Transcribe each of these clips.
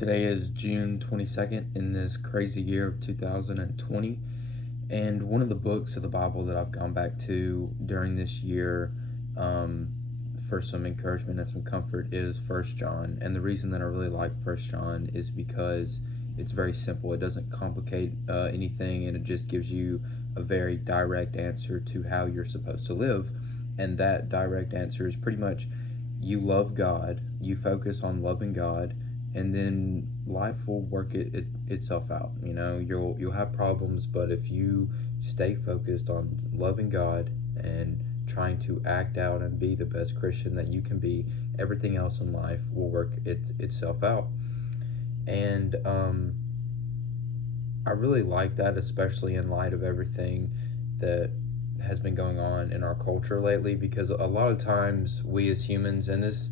Today is June 22nd in this crazy year of 2020. And one of the books of the Bible that I've gone back to during this year for some encouragement and some comfort is First John. And the reason that I really like First John is because it's very simple. It doesn't complicate anything, and it just gives you a very direct answer to how you're supposed to live. And that direct answer is pretty much you love God, you focus on loving God, and then life will work itself out. You'll have problems, but if you stay focused on loving God and trying to act out and be the best Christian that you can be, everything else in life will work itself out. And I really like that, especially in light of everything that has been going on in our culture lately, because a lot of times we as humans, and this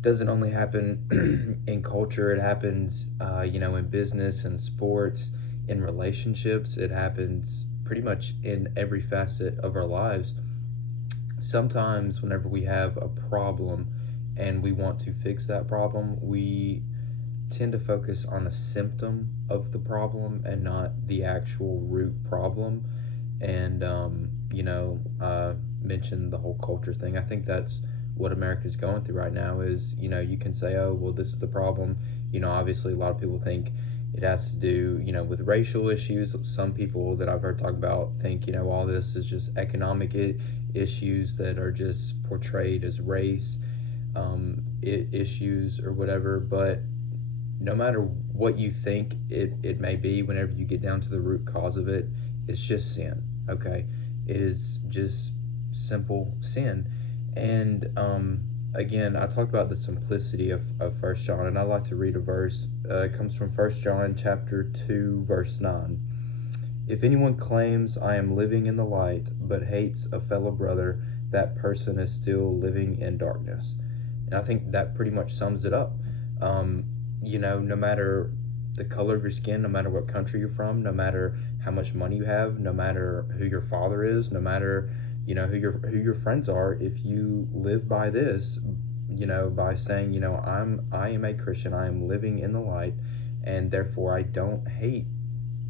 doesn't only happen in culture, it happens in business and sports, in relationships, it happens pretty much in every facet of our lives. Sometimes whenever we have a problem and we want to fix that problem, we tend to focus on a symptom of the problem and not the actual root problem. And I mentioned the whole culture thing. I think that's what America's going through right now. Is you can say, oh well, this is the problem. Obviously a lot of people think it has to do with racial issues. Some people that I've heard talk about think all this is just economic issues that are just portrayed as race issues or whatever. But no matter what you think it may be, whenever you get down to the root cause of it, it's just sin. Okay, it is just simple sin. And again, I talked about the simplicity of First John, and I like to read a verse. It comes from First John chapter 2, verse 9. If anyone claims I am living in the light, but hates a fellow brother, that person is still living in darkness. And I think that pretty much sums it up. No matter the color of your skin, no matter what country you're from, no matter how much money you have, no matter who your father is, no matter who your friends are, if you live by this, by saying I am a Christian, I am living in the light, and therefore I don't hate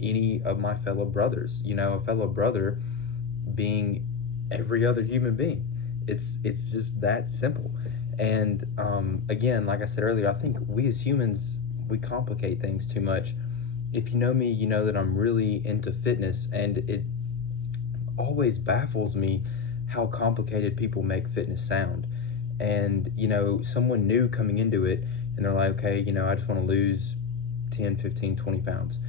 any of my fellow brothers. A fellow brother being every other human being. It's just that simple. And again, like I said earlier, I think we as humans, we complicate things too much. If you know me, you know that I'm really into fitness, and it always baffles me how complicated people make fitness sound. And someone new coming into it, and they're like, okay, I just want to lose 10, 15, 20 pounds.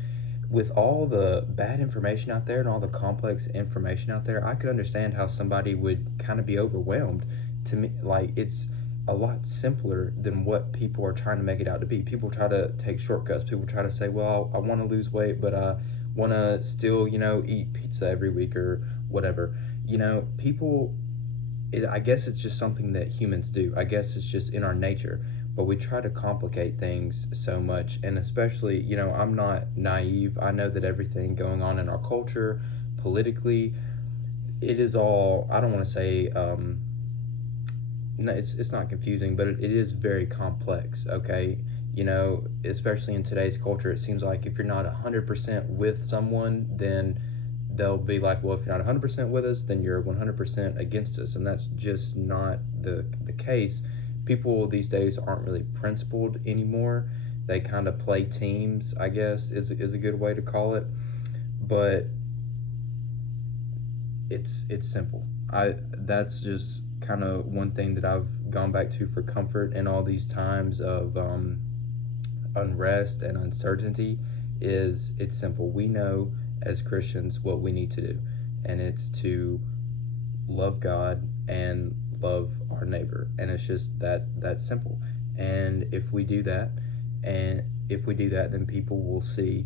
With all the bad information out there and all the complex information out there, I could understand how somebody would kind of be overwhelmed. To me, like, it's a lot simpler than what people are trying to make it out to be. People try to take shortcuts. People try to say, well, I want to lose weight, but I want to still, eat pizza every week or whatever. I guess it's just something that humans do. I guess it's just in our nature. But we try to complicate things so much. And especially, I'm not naive. I know that everything going on in our culture, politically, it is all, I don't want to say, no, it's not confusing, but it is very complex, okay? Especially in today's culture, it seems like if you're not 100% with someone, then they'll be like, well, if you're not 100% with us, then you're 100% against us. And that's just not the case. People these days aren't really principled anymore. They kind of play teams, I guess, is a good way to call it. But it's simple. That's just kind of one thing that I've gone back to for comfort in all these times of unrest and uncertainty. It's simple. We know as Christians what we need to do, and it's to love God and love our neighbor, and it's just that simple. And if we do that, then people will see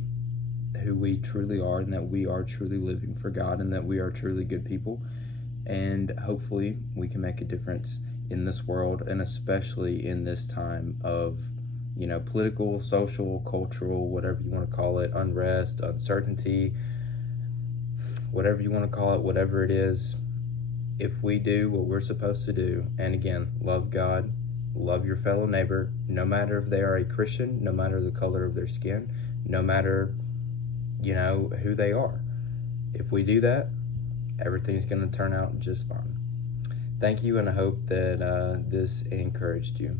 who we truly are, and that we are truly living for God, and that we are truly good people. And hopefully we can make a difference in this world, and especially in this time of political, social, cultural, whatever you want to call it, unrest, uncertainty, whatever you want to call it, whatever it is. If we do what we're supposed to do, and again, love God, love your fellow neighbor, no matter if they are a Christian, no matter the color of their skin, no matter, who they are. If we do that, everything's going to turn out just fine. Thank you, and I hope that this encouraged you.